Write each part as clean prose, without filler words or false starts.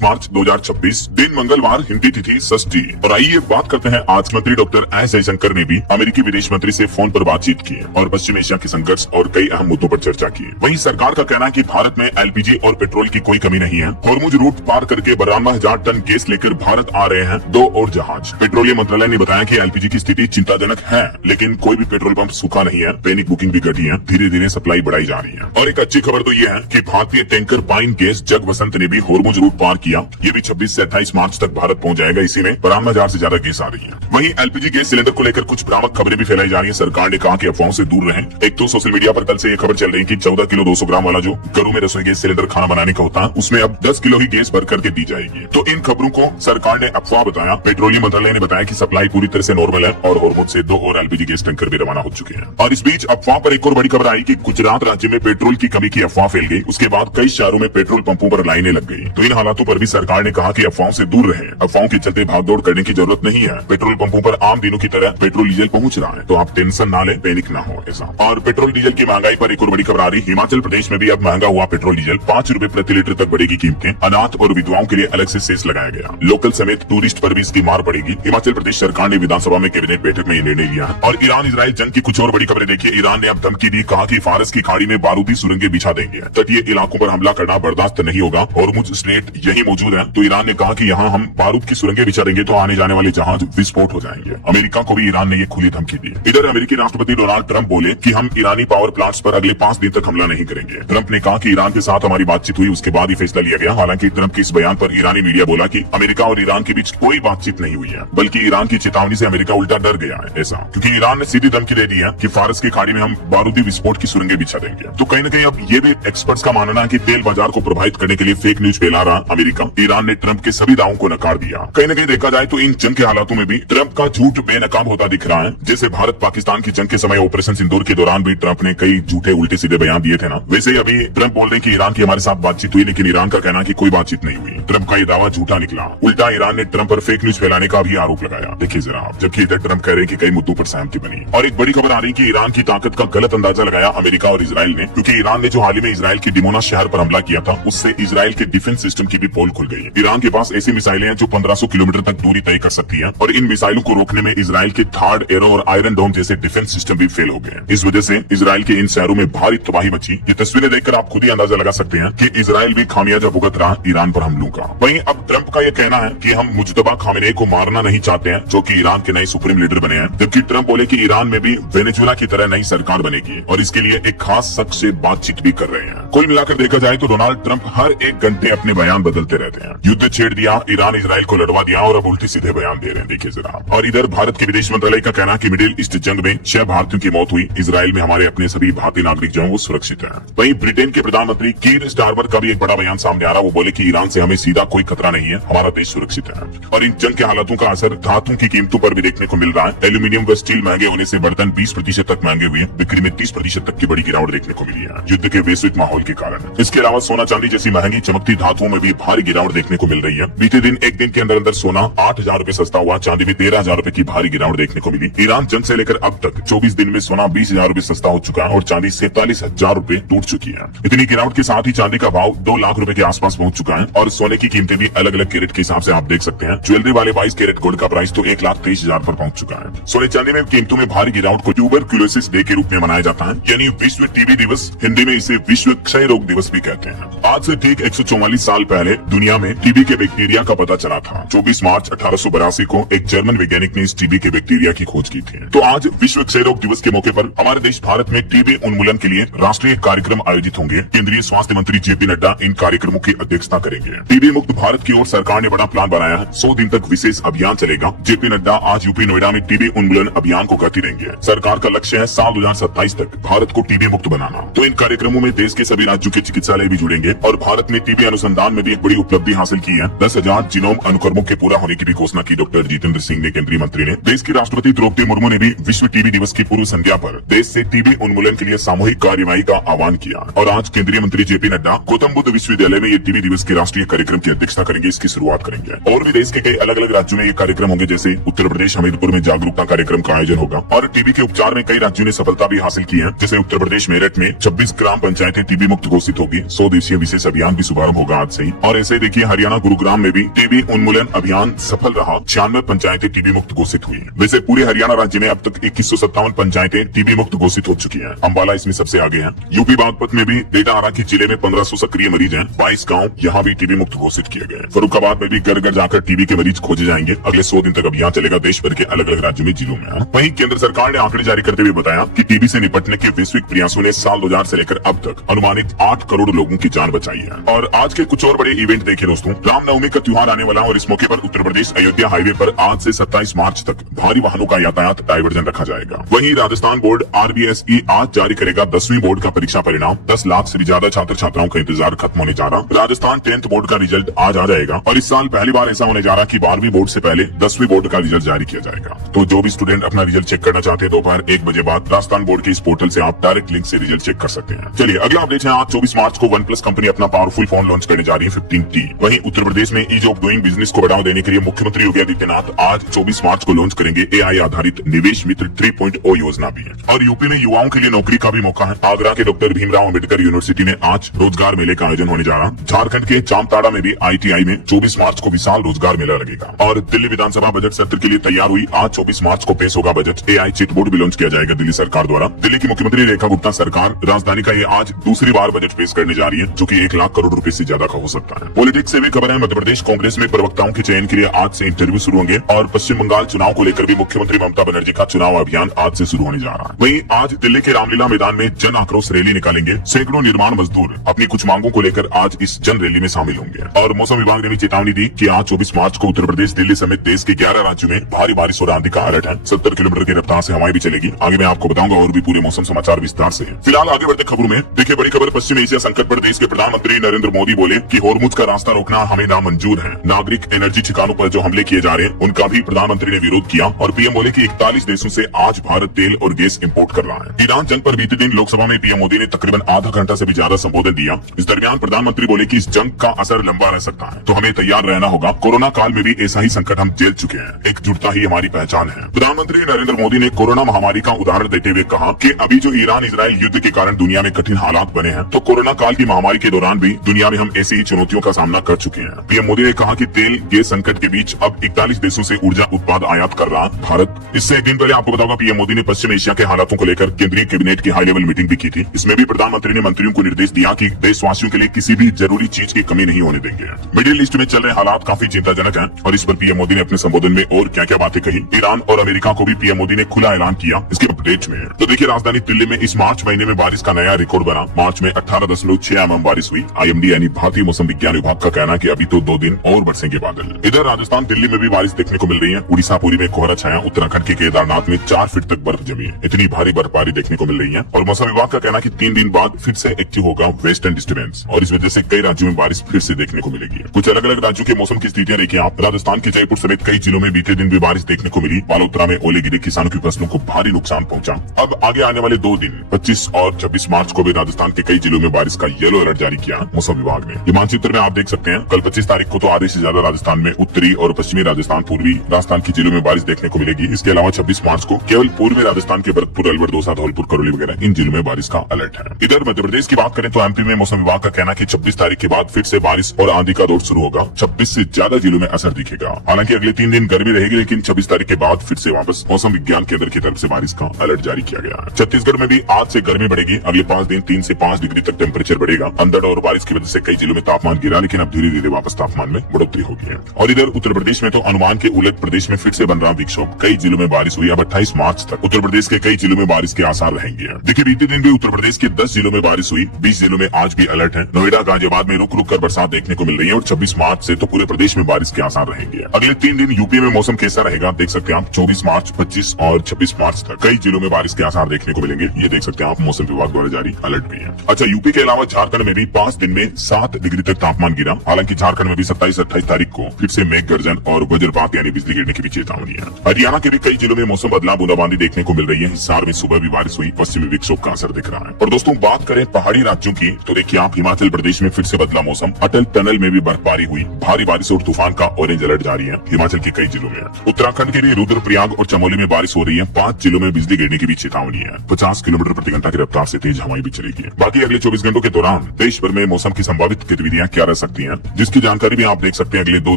मार्च 2026 दिन मंगलवार, हिंदी तिथि षष्ठी। और आइए बात करते हैं आज मंत्री डॉक्टर एस जयशंकर ने भी अमेरिकी विदेश मंत्री से फोन पर बातचीत की और पश्चिम एशिया के संघर्ष और कई अहम मुद्दों पर चर्चा की। वहीं सरकार का कहना है कि भारत में एलपीजी और पेट्रोल की कोई कमी नहीं है। हॉर्मुज रूट पार करके 92,000 टन गैस लेकर भारत आ रहे हैं 2 और जहाज। पेट्रोलियम मंत्रालय ने बताया कि एलपीजी की स्थिति चिंताजनक है, लेकिन कोई भी पेट्रोल पंप सूखा नहीं है। पैनिक बुकिंग भी घटी है, धीरे धीरे सप्लाई बढ़ाई जा रही है। और एक अच्छी खबर तो ये है कि भारतीय टैंकर पाइन गैस जग वसंत ने भी हॉर्मुज रूट पार किया। ये भी 26 से 28 मार्च तक भारत पहुंच जाएगा। इसी में 92,000 से ज्यादा गैस आ रही है। वहीं एलपीजी गैस सिलेंडर को लेकर कुछ भ्रामक खबरें भी फैलाई जा रही है। सरकार ने कहा कि अफवाहों से दूर रहें। एक तो सोशल मीडिया पर कल से ये खबर चल रही है कि 14 किलो 200 ग्राम वाला जो घरों में रसोई गैस सिलेंडर खाना बनाने का होता है, उसमें अब 10 किलो ही गैस भर करके दी जाएगी। तो इन खबरों को सरकार ने अफवाह बताया। पेट्रोलियम मंत्रालय ने बताया कि सप्लाई पूरी तरह से नॉर्मल है और हॉर्मुज से 2 और एलपीजी गैस टैंकर भी रवाना हो चुके हैं। और इस बीच अफवाह पर एक और बड़ी खबर आई कि गुजरात राज्य में पेट्रोल की कमी की अफवाह फैल गई। उसके बाद कई शहरों में पेट्रोल पंपों पर लाइनें लग गई। तो इन हालातों पर भी सरकार ने कहा कि अफवाहों से दूर रहें। अफवाहों के चलते भागदौड़ करने की जरूरत नहीं है। पेट्रोल पंपों पर आम दिनों की तरह पेट्रोल डीजल पहुंच रहा है, तो आप टेंशन ना लें, पैनिक ना हो ऐसा। और पेट्रोल डीजल की महंगाई पर एक और बड़ी खबर आ रही। हिमाचल प्रदेश में भी अब महंगा हुआ पेट्रोल डीजल। 5 रुपए प्रति लीटर तक बढ़ेगी कीमतें। अनाथ और विधवाओं के लिए अलग से सेस लगाया गया। लोकल समेत टूरिस्ट पर भी इसकी मार पड़ेगी। हिमाचल प्रदेश सरकार ने विधानसभा में कैबिनेट बैठक में ये निर्णय लिया है। और ईरान इजराइल जंग की कुछ और बड़ी खबरें देखिए। ईरान ने अब धमकी दी, कहा कि फारस की खाड़ी में बारूदी सुरंगें बिछा देंगे। तटीय इलाकों पर हमला करना बर्दाश्त नहीं होगा। हॉर्मुज स्ट्रेट यही मौजूद है, तो ईरान ने कहा कि यहाँ हम बारूद की सुरंगें बिछा देंगे तो आने जाने वाले जहाज विस्फोट हो जाएंगे। अमेरिका को भी ईरान ने ये खुली धमकी दी। इधर अमेरिकी राष्ट्रपति डोनाल्ड ट्रंप बोले कि हम ईरानी पावर प्लांट्स पर अगले 5 दिन तक हमला नहीं करेंगे। ट्रंप ने कहा कि ईरान के साथ हमारी बातचीत हुई, उसके बाद ही फैसला लिया गया। हालांकि ट्रंप के इस बयान पर ईरानी मीडिया बोला कि अमेरिका और ईरान के बीच कोई बातचीत नहीं हुई है, बल्कि ईरान की चेतावनी से अमेरिका उल्टा डर गया है ऐसा, क्योंकि ईरान ने सीधी धमकी दे दी है कि फारस की खाड़ी में हम बारूदी विस्फोट की सुरंगें बिछा देंगे। तो कहीं न कहीं अब ये भी एक्सपर्ट्स का मानना है कि तेल बाजार को प्रभावित करने के लिए फेक न्यूज फैला रहा अमेरिका। ईरान ने ट्रंप के सभी दावों को नकार दिया। कहीं न कहीं देखा जाए तो इन जंग के हालातों में भी ट्रंप का झूठ बेनकाब होता दिख रहा है। जैसे भारत पाकिस्तान की जंग के समय ऑपरेशन सिंदूर के दौरान भी ट्रंप ने कई झूठे उल्टे सीधे बयान दिए थे ना, वैसे ही अभी ट्रंप बोल रहे हैं कि ईरान की हमारे साथ बातचीत हुई, लेकिन ईरान का कहना है कि कोई बातचीत नहीं हुई। ट्रंप का ये दावा झूठा निकला। उल्टा ईरान ने ट्रंप पर फेक न्यूज फैलाने का भी आरोप लगाया। देखिए जरा आप, जबकि इधर ट्रंप कह रहे हैं कि कई मुद्दों पर सहमति बनी। और एक बड़ी खबर आ रही कि ईरान की ताकत का गलत अंदाजा लगाया अमेरिका और इजराइल ने, क्योंकि ईरान ने जो हाल ही में इजराइल की डिमोना शहर पर हमला किया था, उससे इजराइल के डिफेंस सिस्टम की भी पोल खुल गई। ईरान के पास ऐसी मिसाइलें हैं जो 1500 किलोमीटर तक दूरी तय कर सकती है, और इन मिसाइलों को रोकने में इजराइल के थार्ड एरो और आयरन डोम जैसे डिफेंस सिस्टम भी फेल हो गए। इस वजह से इजराइल के इन शहरों में भारी तबाही मची। ये तस्वीरें देखकर आप खुद ही अंदाजा लगा सकते हैं कि इजराइल भी खामियाजा भुगत रहा ईरान पर हमलों का। वहीं अब ट्रंप का यह कहना है कि हम मुज्तबा खामेनेई को मारना नहीं चाहते हैं, जो कि ईरान के नए सुप्रीम लीडर बने हैं। जबकि ट्रंप बोले कि ईरान में भी वेनेजुएला की तरह नई सरकार बनेगी और इसके लिए एक खास शख्स से बातचीत भी कर रहे हैं। कुल मिलाकर देखा जाए तो डोनाल्ड ट्रंप हर एक घंटे अपने बयान बदलते रहते हैं। युद्ध छेड़ दिया, ईरान इजराइल को लड़वा दिया और अब उल्टे सीधे बयान दे रहे हैं। देखिए जरा। और इधर भारत के विदेश मंत्रालय का कहना कि मिडिल ईस्ट जंग में 6 भारतीयों की मौत हुई। इजराइल में हमारे अपने सभी भारतीय नागरिक जो हैं वो सुरक्षित हैं। वहीं ब्रिटेन के प्रधानमंत्री कीर स्टारमर का भी एक बड़ा बयान सामने आ रहा। वो बोले कि ईरान से हमें सीधा कोई खतरा नहीं है, हमारा देश सुरक्षित है। और इन जंग के हालातों का असर धातुओं की कीमतों पर भी देखने को मिल रहा है। एल्यूमिनियम व स्टील महंगे होने से बर्तन 20% तक महंगे हुए। बिक्री में 30% तक की बड़ी गिरावट देखने को मिली है, युद्ध के वैश्विक माहौल के कारण। इसके अलावा सोना चांदी जैसी महंगी चमकती धातुओं में भी भारी गिरावट देखने को मिल रही है। बीते दिन एक दिन के अंदर अंदर सोना 8,000 रुपए सस्ता हुआ, चांदी में 13,000 रुपए की भारी गिरावट देखने को मिली। ईरान जंग से लेकर अब तक 24 दिन में सोना 20,000 रुपए सस्ता हो चुका है और चांदी 47,000 रुपए टूट चुकी है। इतनी गिरावट के साथ ही चांदी का भाव 2 लाख रुपए के आसपास पहुंच चुका है। और सोने की कीमतें भी अलग अलग कैरेट के हिसाब से आप देख सकते हैं। ज्वेलरी वाले 22 कैरेट गोल्ड का प्राइस तो 1,23,000 पर पहुंच चुका है। सोने चांदी में कीमतों में भारी गिरावट को ट्यूबरक्यूलोसिस डे के रूप में मनाया जाता है, यानी विश्व टीबी दिवस। हिंदी में इसे विश्व क्षय रोग दिवस भी कहते हैं। आज से ठीक 144 साल पहले दुनिया में टीबी के बैक्टीरिया का पता चला था। 24 मार्च 1882 को एक जर्मन वैज्ञानिक ने इस टीबी के बैक्टीरिया की खोज की थी। तो आज विश्व क्षय रोग दिवस के मौके पर हमारे देश भारत में टीबी उन्मूलन के लिए राष्ट्रीय कार्यक्रम आयोजित होंगे। केंद्रीय स्वास्थ्य मंत्री जेपी नड्डा इन कार्यक्रमों की अध्यक्षता करेंगे। टीबी मुक्त भारत की ओर सरकार ने बड़ा प्लान बनाया है। 100 दिन तक विशेष अभियान चलेगा। जेपी नड्डा आज यूपी नोएडा में टीबी उन्मूलन अभियान को गति देंगे। सरकार का लक्ष्य है साल 2027 तक भारत को टीबी मुक्त बनाना। तो इन कार्यक्रमों में देश के सभी राज्यों के चिकित्सालय भी जुड़ेंगे और भारत ने टीबी अनुसंधान में भी एक बड़ी उपलब्धि हासिल की है। 10,000 जीनोम अनुक्रमों के पूरा होने की भी घोषणा की डॉक्टर जितेंद्र सिंह ने, केंद्रीय मंत्री ने। देश की राष्ट्रपति द्रौपदी मुर्मू ने भी विश्व टीबी दिवस की पूर्व संध्या पर देश से टीबी उन्मूलन के लिए सामूहिक कार्यवाही का आह्वान किया। और आज केंद्रीय मंत्री जेपी नड्डा गौतम बुद्ध विश्वविद्यालय में ये टीबी दिवस के राष्ट्रीय कार्यक्रम की अध्यक्षता करेंगे, इसकी शुरुआत करेंगे। और भी देश के कई अलग अलग राज्यों में ये कार्यक्रम होंगे, जैसे उत्तर प्रदेश हमीरपुर में जागरूकता कार्यक्रम का आयोजन होगा। और टीबी के उपचार में कई राज्यों ने सफलता भी हासिल की है, जैसे उत्तर प्रदेश मेरठ में 26 ग्राम पंचायतें टीबी मुक्त घोषित होगी। 100 दिवसीय विशेष अभियान भी शुभारंभ होगा आज से ही। और ऐसे वैसे ही देखिए हरियाणा गुरुग्राम में भी टीबी उन्मूलन अभियान सफल रहा। 96 पंचायतें टीबी मुक्त घोषित हुई। वैसे पूरे हरियाणा राज्य में अब तक 2157 पंचायतें टीबी मुक्त घोषित हो चुकी हैं। अंबाला इसमें सबसे आगे है। यूपी बागपत में भी डेटा आ रहा कि जिले में 1500 सक्रिय मरीज हैं। 22 गाँव यहाँ भी टीबी मुक्त घोषित किए गए। फरुखाबाद में भी घर घर जाकर टीबी के मरीज खोजे जाएंगे। अगले 100 दिन तक अभियान चलेगा देश भर के अलग अलग राज्यों में, जिलों में। वहीं केंद्र सरकार ने आंकड़े जारी करते हुए बताया कि टीबी से निपटने के वैश्विक प्रयासों ने साल 2000 से लेकर अब तक अनुमानित 8 करोड़ लोगों की जान बचाई है। और आज के कुछ और बड़े इवेंट देखे दोस्तों। रामनवमी का त्योहार आने वाला और इस मौके पर उत्तर प्रदेश अयोध्या हाईवे पर आज से 27 मार्च तक भारी वाहनों का यातायात डायवर्जन रखा जाएगा। वहीं राजस्थान बोर्ड RBSE आज जारी करेगा 10वीं बोर्ड का परीक्षा परिणाम। 10 लाख से भी ज्यादा छात्र छात्राओं का इंतजार खत्म होने जा रहा। राजस्थान 10th बोर्ड का रिजल्ट आज आ जाएगा और इस साल पहली बार ऐसा होने जा रहा कि 12वीं बोर्ड से पहले 10वीं बोर्ड का रिजल्ट जारी किया जाएगा। तो जो भी स्टूडेंट अपना रिजल्ट चेक करना चाहते हैं दोपहर 1 बजे बाद राजस्थान बोर्ड के इस पोर्टल से आप डायरेक्ट लिंक से रिजल्ट चेक कर सकते हैं। चलिए अगला अपडेट है। आज 24 मार्च को OnePlus कंपनी अपना पावरफुल फोन लॉन्च करने जा रही है 15T। वहीं उत्तर प्रदेश में ईज ऑफ डूइंग बिजनेस को बढ़ावा देने के लिए मुख्यमंत्री योगी आदित्यनाथ आज 24 मार्च को लॉन्च करेंगे AI आधारित निवेश मित्र 3.0 योजना भी है। और यूपी में युवाओं के लिए नौकरी का भी मौका है। आगरा के डॉक्टर भीमराव अम्बेडकर यूनिवर्सिटी में आज रोजगार मेले का आयोजन होने जा रहा। झारखंड के जामताड़ा में भी ITI में 24 मार्च को विशाल रोजगार मेला लगेगा। और दिल्ली विधानसभा बजट सत्र के लिए तैयार हुई। आज 24 मार्च को पेश होगा बजट। AI चिट बोर्ड भी लॉन्च किया जाएगा दिल्ली सरकार द्वारा। दिल्ली की मुख्यमंत्री रेखा गुप्ता सरकार राजधानी का ये आज दूसरी बार बजट पेश करने जा रही है, जो कि 1 लाख करोड़ रुपए से ज्यादा का हो सकता है। पॉलिटिक्स से भी खबर है। मध्य प्रदेश कांग्रेस में प्रवक्ताओं के चयन के लिए आज से इंटरव्यू शुरू होंगे और पश्चिम बंगाल चुनाव को लेकर भी मुख्यमंत्री ममता बनर्जी का चुनाव अभियान आज से शुरू होने जा रहा है। वहीं आज दिल्ली के रामलीला मैदान में जन आक्रोश रैली निकालेंगे। सैकड़ों निर्माण मजदूर अपनी कुछ मांगों को लेकर आज इस जन रैली में शामिल होंगे। और मौसम विभाग ने भी चेतावनी दी कि आज 24 मार्च को उत्तर प्रदेश, दिल्ली समेत देश के 11 राज्यों में भारी बारिश और आंधी का अलर्ट है। 70 किलोमीटर की रफ्तार से हवाएं भी चलेगी। आगे मैं आपको बताऊंगा और भी पूरे मौसम समाचार विस्तार से। फिलहाल आगे बढ़ते खबरों में देखिए बड़ी खबर। पश्चिम एशिया संकट पर देश के प्रधानमंत्री नरेंद्र मोदी बोले कि होर्मुज का रास्ता रोकना हमें नामंजूर है। नागरिक एनर्जी ठिकानों पर जो हमले किए जा रहे हैं उनका भी प्रधानमंत्री ने विरोध किया। और पीएम बोले कि 41 देशों से आज भारत तेल और गैस इंपोर्ट कर रहा है। ईरान जंग पर बीते दिन लोकसभा में पीएम मोदी ने तकरीबन आधा घंटा से भी ज्यादा संबोधन दिया। इस दरमियान प्रधानमंत्री बोले कि इस जंग का असर लंबा रह सकता है, तो हमें तैयार रहना होगा। कोरोना काल में भी ऐसा ही संकट हम झेल चुके हैं। एकजुटता ही हमारी पहचान है। प्रधानमंत्री नरेंद्र मोदी ने कोरोना महामारी का उदाहरण देते हुए कहा कि अभी जो ईरान इजराइल युद्ध के कारण दुनिया में कठिन हालात बने हैं, तो कोरोना काल की महामारी के दौरान भी दुनिया में हम ऐसी ही चुनौतियों का सामना कर चुके हैं। पीएम मोदी ने कहा कि तेल गैस संकट के बीच अब 41 देशों से ऊर्जा उत्पाद आयात कर रहा भारत। इससे एक दिन पहले आपको बताऊंगा पीएम मोदी ने पश्चिम एशिया के हालातों को लेकर केंद्रीय कैबिनेट की हाई लेवल मीटिंग भी की थी। इसमें भी प्रधानमंत्री ने मंत्रियों को निर्देश दिया कि देशवासियों के लिए किसी भी जरूरी चीज की कमी नहीं होने देंगे। मिडिल ईस्ट में चल रहे हालात काफी चिंताजनक हैं और इस पर पीएम मोदी ने अपने संबोधन में और क्या क्या बातें कही। ईरान और अमेरिका को भी पीएम मोदी ने खुला ऐलान किया इसके अपडेट में। तो देखिए राजधानी दिल्ली में इस मार्च महीने में बारिश का नया रिकॉर्ड बना। मार्च में 18.6 mm बारिश हुई। IMD यानी भारतीय मौसम विज्ञान विभाग का कहना है कि अभी तो 2 दिन और बरसेंगे बादल। इधर राजस्थान दिल्ली में भी बारिश देखने को मिल रही है। उड़ीसा पुरी में कोहरा छाया। उत्तराखंड के केदारनाथ में 4 फीट तक बर्फ जमी है। इतनी भारी बर्फबारी देखने को मिल रही है। और मौसम विभाग का कहना है कि 3 दिन बाद फिर से एक्टिव होगा वेस्टर्न डिस्टर्बेंस और इस वजह से कई राज्यों में बारिश फिर से देखने को मिलेगी। कुछ अलग अलग राज्यों के मौसम की स्थितियां देखिए आप। राजस्थान के जयपुर समेत कई जिलों में बीते दिन भी बारिश देखने को मिली। बालोतरा में ओले गिरे, किसानों की फसलों को भारी नुकसान पहुंचा। अब आगे आने वाले 2 दिन 25 और 26 मार्च को भी राजस्थान के कई जिलों में बारिश का येलो अलर्ट जारी किया मौसम विभाग ने। ये मानचित्र में आप देख सकते हैं। कल 25 तारीख को तो आधे से ज्यादा राजस्थान में, उत्तरी और पश्चिमी राजस्थान, पूर्वी राजस्थान के जिलों में बारिश देखने को मिलेगी। इसके अलावा 26 मार्च को केवल पूर्वी राजस्थान के भरतपुर, अलवर, दौसा, धौलपुर, करौली वगैरह इन जिलों में बारिश का अलर्ट है। इधर मध्य प्रदेश की बात करें तो एमपी में मौसम विभाग का कहना है कि 26 तारीख के बाद फिर से बारिश और आंधी का दौर शुरू होगा। 26 से ज्यादा जिलों में असर दिखेगा। हालांकि अगले 3 दिन गर्मी रहेगी, लेकिन 26 तारीख के बाद फिर से वापस मौसम विज्ञान केंद्र की तरफ से बारिश का अलर्ट जारी किया गया है। छत्तीसगढ़ में भी आज से गर्मी बढ़ेगी। अगले 5 दिन 3 से 5 डिग्री तक टेम्परेचर बढ़ेगा। अंधड़ और बारिश की वजह से कई जिलों में तापमान गिरा, लेकिन अब धीरे धीरे वापस तापमान में बढ़ोतरी होगी है। और इधर उत्तर प्रदेश में तो अनुमान के उलट प्रदेश में फिर से बन रहा विक्षोभ। कई जिलों में बारिश हुई। अब 28 मार्च तक उत्तर प्रदेश के कई जिलों में बारिश के आसार रहेंगे। देखिए बीते दिन भी उत्तर प्रदेश के 10 जिलों में बारिश हुई। 20 जिलों में आज भी अलर्ट है। नोएडा, गाजियाबाद में रुक रुक कर बरसात देखने को मिल रही है और 26 मार्च से तो पूरे प्रदेश में बारिश के आसार रहेंगे। अगले 3 दिन यूपी में मौसम कैसा रहेगा देख सकते हैं आप। 24 मार्च, 25 और 26 मार्च तक कई जिलों में बारिश के आसार देखने को मिलेंगे। ये देख सकते हैं आप, मौसम विभाग द्वारा जारी अलर्ट भी है। अच्छा, यूपी के अलावा झारखंड में भी 5 दिन में 7 डिग्री तक तापमान गिरा। हालांकि झारखंड में भी 27-28 तारीख को फिर से मेघ गर्जन और वज्रपात यानी बिजली गिरने की भी चेतावनी है। हरियाणा के भी कई जिलों में मौसम बदलाव, बूंदाबांदी देखने को मिल रही है। हिसार में सुबह भी बारिश हुई। पश्चिमी विक्षोभ का असर दिख रहा है। और दोस्तों बात करें पहाड़ी राज्यों की तो देखिए आप, हिमाचल प्रदेश में फिर से बदला मौसम। अटल टनल में भी बर्फबारी हुई। भारी बारिश और तूफान का ऑरेंज अलर्ट जारी है हिमाचल के कई जिलों में। उत्तराखंड के लिए रुद्रप्रयाग और चमोली में बारिश हो रही है। 5 जिलों में बिजली गिरने की भी चेतावनी है। 50 किलोमीटर प्रति घंटा की रफ्तार से तेज हवाएं भी चलेगी। बाकी अगले 24 घंटों के दौरान देश भर में मौसम की संभावित गतिविधियां क्या रह सकती हैं, जिसकी जानकारी भी आप देख सकते हैं अगले 2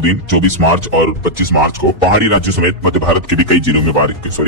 दिन 24 मार्च और 25 मार्च को पहाड़ी राज्यों समेत मध्य भारत के भी कई जिलों में